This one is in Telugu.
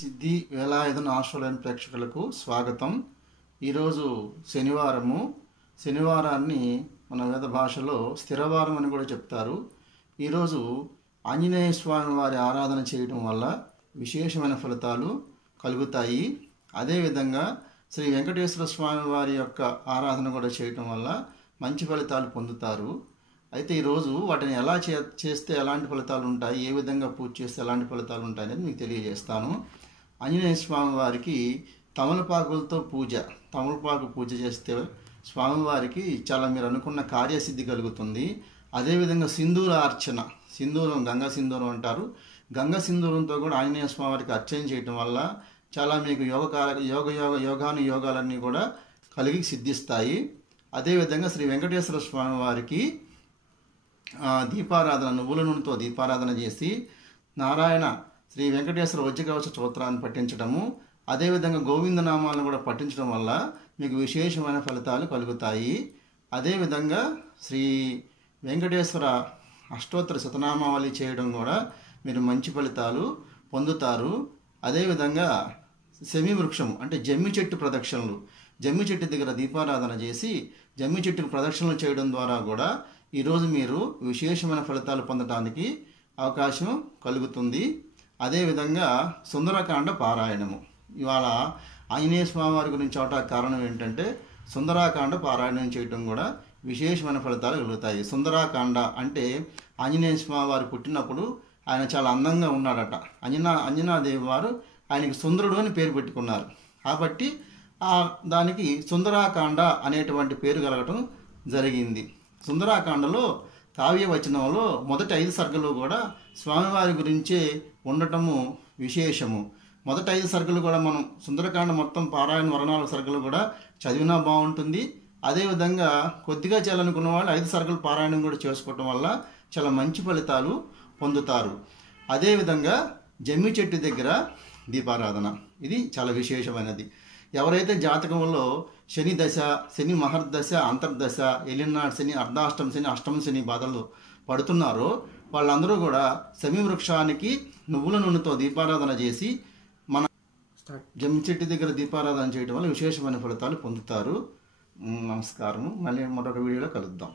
సిద్ధి వేలాయుధన ఆశ్రలైన ప్రేక్షకులకు స్వాగతం. ఈరోజు శనివారాన్ని మన వేద భాషలో స్థిరవారం అని కూడా చెప్తారు. ఈరోజు ఆంజనేయ స్వామి వారి ఆరాధన చేయడం వల్ల విశేషమైన ఫలితాలు కలుగుతాయి. అదేవిధంగా శ్రీ వెంకటేశ్వర స్వామి వారి యొక్క ఆరాధన కూడా చేయటం వల్ల మంచి ఫలితాలు పొందుతారు. అయితే ఈరోజు వాటిని ఎలా చేస్తే ఎలాంటి ఫలితాలు ఉంటాయి, ఏ విధంగా పూజ చేస్తే ఎలాంటి ఫలితాలు ఉంటాయి అనేది మీకు తెలియజేస్తాను. ఆంజనేయ స్వామి వారికి తమలపాకులతో తమలపాకు పూజ చేస్తే స్వామివారికి చాలా మీరు అనుకున్న కార్యసిద్ధి కలుగుతుంది. అదేవిధంగా సింధూర అర్చన, గంగా సింధూరం అంటారు. గంగా సింధూరంతో కూడా ఆంజనేయ స్వామి వారికి అర్చన చేయటం వల్ల చాలా మీకు యోగాలన్నీ కూడా కలిగి సిద్ధిస్తాయి. అదేవిధంగా శ్రీ వెంకటేశ్వర స్వామి వారికి దీపారాధన, నువ్వుల నూనెతో దీపారాధన చేసి నారాయణ శ్రీ వెంకటేశ్వర వజ్రకవచ స్తోత్రాన్ని పఠించడము, అదేవిధంగా గోవిందనామాలను కూడా పఠించడం వల్ల మీకు విశేషమైన ఫలితాలు కలుగుతాయి. అదేవిధంగా శ్రీ వెంకటేశ్వర అష్టోత్తర శతనామావళి చేయడం కూడా మీరు మంచి ఫలితాలు పొందుతారు. అదేవిధంగా శమి వృక్షము అంటే జమ్మి చెట్టు ప్రదక్షిణలు, జమ్మి చెట్టు దగ్గర దీపారాధన చేసి జమ్మి చెట్టుకు ప్రదక్షిణలు చేయడం ద్వారా కూడా ఈరోజు మీరు విశేషమైన ఫలితాలు పొందడానికి అవకాశం కలుగుతుంది. అదేవిధంగా సుందరకాండ పారాయణము, ఇవాళ ఆంజనేయ స్వామి వారి గురించి అవటానికి కారణం ఏంటంటే సుందరకాండ పారాయణం చేయటం కూడా విశేషమైన ఫలితాలు కలుగుతాయి. సుందరకాండ అంటే ఆంజనేయ స్వామి వారు పుట్టినప్పుడు ఆయన చాలా అందంగా ఉన్నాడట. అంజనాదేవి వారు ఆయనకి సుందరుడు అని పేరు పెట్టుకున్నారు. కాబట్టి దానికి సుందరకాండ అనేటువంటి పేరు కలగటం జరిగింది. సుందరకాండలో కావ్యవచనంలో మొదటి 5 సర్గలు కూడా స్వామివారి గురించే ఉండటము విశేషము. మొదటి 5 సర్గలు కూడా మనం సుందరకాండ మొత్తం పారాయణ 14 సర్గలు కూడా చదివినా బాగుంటుంది. అదేవిధంగా కొద్దిగా చేయాలనుకున్న వాళ్ళు 5 సర్గలు పారాయణం కూడా చేసుకోవటం వల్ల చాలా మంచి ఫలితాలు పొందుతారు. అదేవిధంగా జమ్మి చెట్టు దగ్గర దీపారాధన, ఇది చాలా విశేషమైనది. ఎవరైతే జాతకంలో శని దశ, శని మహర్దశ, అంతర్దశ, ఎలినాడు శని, అర్ధాష్టమ శని, అష్టమ శని బాధలు పడుతున్నారో వాళ్ళందరూ కూడా శమి వృక్షానికి నువ్వుల నూనెతో దీపారాధన చేసి మన జమ్మి చెట్టు దగ్గర దీపారాధన చేయడం వల్ల విశేషమైన ఫలితాలు పొందుతారు. నమస్కారము. మళ్ళీ మరొక వీడియోలో కలుద్దాం.